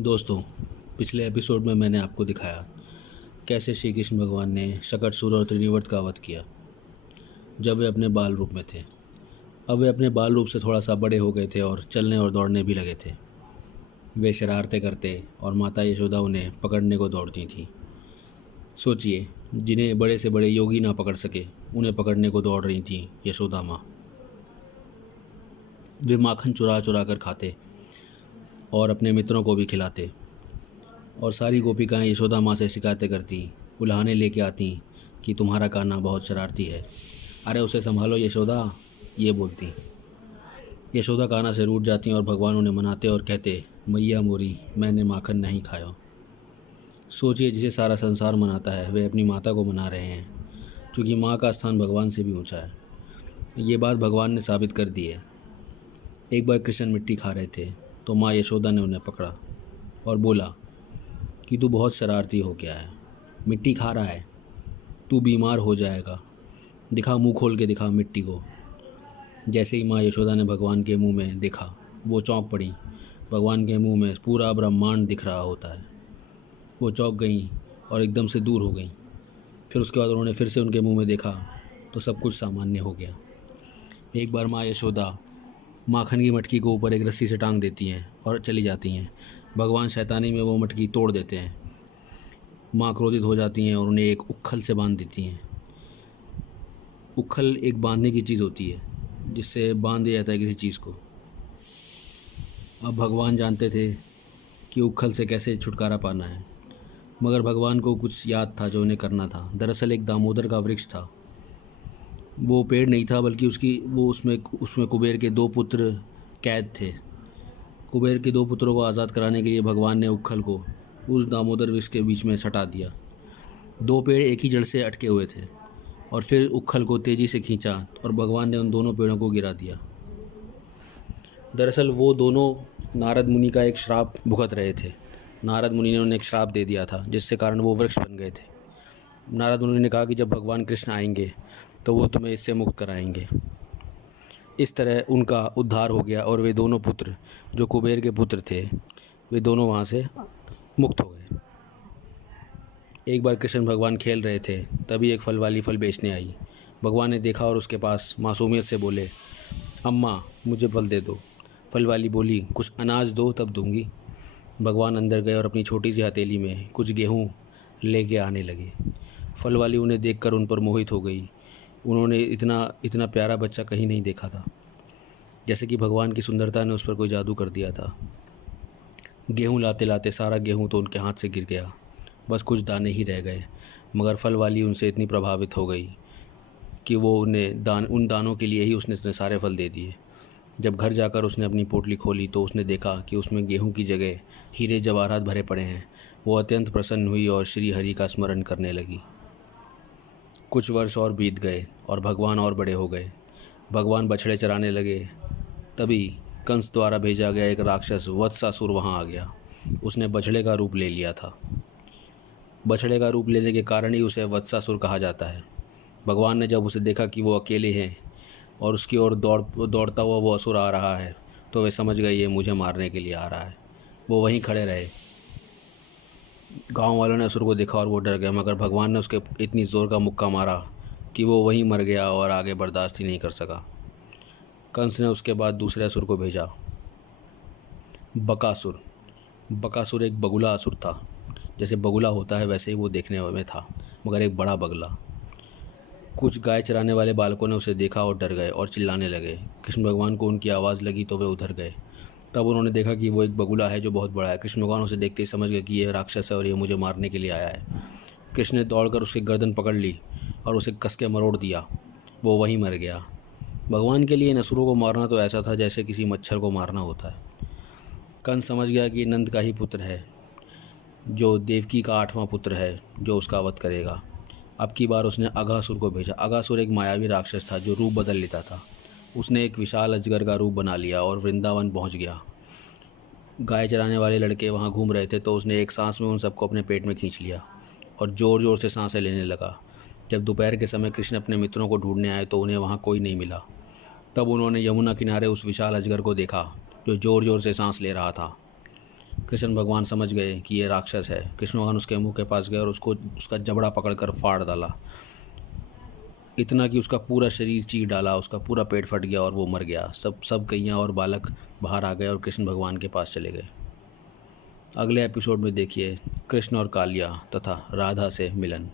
दोस्तों, पिछले एपिसोड में मैंने आपको दिखाया कैसे श्री कृष्ण भगवान ने शकटसुर और त्रिनिवर्त का वध किया जब वे अपने बाल रूप में थे। अब वे अपने बाल रूप से थोड़ा सा बड़े हो गए थे और चलने और दौड़ने भी लगे थे। वे शरारतें करते और माता यशोदा उन्हें पकड़ने को दौड़ती थीं। सोचिए, जिन्हें बड़े से बड़े योगी ना पकड़ सके उन्हें पकड़ने को दौड़ रही थीं यशोदा माँ। वे माखन चुरा चुरा कर खाते और अपने मित्रों को भी खिलाते और सारी गोपिकाएं यशोदा माँ से शिकायतें करती, उल्हाने लेके आती कि तुम्हारा कान्हा बहुत शरारती है, अरे उसे संभालो यशोदा, ये बोलती। यशोदा कान्हा से रूठ जाती और भगवान उन्हें मनाते और कहते, मैया मोरी, मैंने माखन नहीं खाया। सोचिए, जिसे सारा संसार मनाता है वे अपनी माता को मना रहे हैं, क्योंकि माँ का स्थान भगवान से भी ऊंचा है। ये बात भगवान ने साबित कर दी है। एक बार कृष्ण मिट्टी खा रहे थे तो माँ यशोदा ने उन्हें पकड़ा और बोला कि तू बहुत शरारती हो गया है, मिट्टी खा रहा है, तू बीमार हो जाएगा, दिखा, मुंह खोल के दिखा मिट्टी को। जैसे ही माँ यशोदा ने भगवान के मुंह में देखा वो चौंक पड़ी। भगवान के मुंह में पूरा ब्रह्मांड दिख रहा होता है। वो चौंक गई और एकदम से दूर हो गई। फिर उसके बाद उन्होंने फिर से उनके मुंह में देखा तो सब कुछ सामान्य हो गया। एक बार माँ यशोदा माखन की मटकी को ऊपर एक रस्सी से टांग देती हैं और चली जाती हैं। भगवान शैतानी में वो मटकी तोड़ देते हैं। माँ क्रोधित हो जाती हैं और उन्हें एक उखल से बांध देती हैं। उखल एक बांधने की चीज़ होती है जिससे बांध दिया जाता है किसी चीज़ को। अब भगवान जानते थे कि उखल से कैसे छुटकारा पाना है, मगर भगवान को कुछ याद था जो उन्हें करना था। दरअसल एक दामोदर का वृक्ष था। वो पेड़ नहीं था बल्कि उसमें कुबेर के 2 पुत्र कैद थे। कुबेर के 2 पुत्रों को आज़ाद कराने के लिए भगवान ने उखल को उस दामोदर वृक्ष के बीच में सटा दिया। 2 पेड़ एक ही जड़ से अटके हुए थे और फिर उखल को तेज़ी से खींचा और भगवान ने उन दोनों पेड़ों को गिरा दिया। दरअसल वो दोनों नारद मुनि का एक श्राप भुगत रहे थे। नारद मुनि ने उन्हें एक श्राप दे दिया था जिसके कारण वो वृक्ष बन गए थे। नारद मुनि ने कहा कि जब भगवान कृष्ण आएंगे तो वो तुम्हें इससे मुक्त कराएंगे। इस तरह उनका उद्धार हो गया और वे दोनों पुत्र जो कुबेर के पुत्र थे वे दोनों वहाँ से मुक्त हो गए। एक बार कृष्ण भगवान खेल रहे थे, तभी एक फल वाली फल बेचने आई। भगवान ने देखा और उसके पास मासूमियत से बोले, अम्मा मुझे फल दे दो। फल वाली बोली, कुछ अनाज दो तब दूंगी। भगवान अंदर गए और अपनी छोटी सी हथेली में कुछ गेहूँ लेके आने लगे। फल वाली उन्हें देखकर उन पर मोहित हो गई। उन्होंने इतना प्यारा बच्चा कहीं नहीं देखा था। जैसे कि भगवान की सुंदरता ने उस पर कोई जादू कर दिया था। गेहूँ लाते लाते सारा गेहूँ तो उनके हाथ से गिर गया, बस कुछ दाने ही रह गए। मगर फल वाली उनसे इतनी प्रभावित हो गई कि वो उन दानों के लिए ही उसने सारे फल दे दिए। जब घर जाकर उसने अपनी पोटली खोली तो उसने देखा कि उसमें गेहूँ की जगह हीरे जवाहरात भरे पड़े हैं। वो अत्यंत प्रसन्न हुई और श्री हरि का स्मरण करने लगी। कुछ वर्ष और बीत गए और भगवान और बड़े हो गए। भगवान बछड़े चराने लगे। तभी कंस द्वारा भेजा गया एक राक्षस वत्सासुर वहाँ आ गया। उसने बछड़े का रूप ले लिया था। बछड़े का रूप लेने के कारण ही उसे वत्सासुर कहा जाता है। भगवान ने जब उसे देखा कि वो अकेले हैं और उसकी ओर दौड़ता हुआ वो असुर आ रहा है तो वे समझ गए ये मुझे मारने के लिए आ रहा है। वो वहीं खड़े रहे। गांव वालों ने असुर को देखा और वो डर गए, मगर भगवान ने उसके इतनी ज़ोर का मुक्का मारा कि वो वहीं मर गया और आगे बर्दाश्त ही नहीं कर सका। कंस ने उसके बाद दूसरे असुर को भेजा, बकासुर। बकासुर एक बगुला असुर था। जैसे बगुला होता है वैसे ही वो देखने में था, मगर एक बड़ा बगला। कुछ गाय चराने वाले बालकों ने उसे देखा और डर गए और चिल्लाने लगे। कृष्ण भगवान को उनकी आवाज़ लगी तो वे उधर गए। तब उन्होंने देखा कि वो एक बगुला है जो बहुत बड़ा है। कृष्ण भगवान उसे देखते ही समझ गए कि ये राक्षस है और ये मुझे मारने के लिए आया है। कृष्ण ने दौड़कर उसकी गर्दन पकड़ ली और उसे कस के मरोड़ दिया। वो वहीं मर गया। भगवान के लिए इन असुरों को मारना तो ऐसा था जैसे किसी मच्छर को मारना होता है। कंस समझ गया कि नंद का ही पुत्र है, जो देवकी का 8वां पुत्र है, जो उसका वध करेगा। अब की बार उसने अघासुर को भेजा। अघासुर एक मायावी राक्षस था जो रूप बदल लेता था। उसने एक विशाल अजगर का रूप बना लिया और वृंदावन पहुंच गया। गाय चराने वाले लड़के वहां घूम रहे थे तो उसने एक सांस में उन सबको अपने पेट में खींच लिया और ज़ोर ज़ोर से सांसें लेने लगा। जब दोपहर के समय कृष्ण अपने मित्रों को ढूंढने आए तो उन्हें वहाँ कोई नहीं मिला। तब उन्होंने यमुना किनारे उस विशाल अजगर को देखा जो ज़ोर ज़ोर से सांस ले रहा था। कृष्ण भगवान समझ गए कि ये राक्षस है। कृष्ण भगवान उसके मुंह के पास गए और उसको उसका जबड़ा पकड़कर फाड़ डाला, इतना कि उसका पूरा शरीर चीर डाला, उसका पूरा पेट फट गया और वो मर गया। सब गैयाँ और बालक बाहर आ गए और कृष्ण भगवान के पास चले गए। अगले एपिसोड में देखिए कृष्ण और कालिया तथा राधा से मिलन।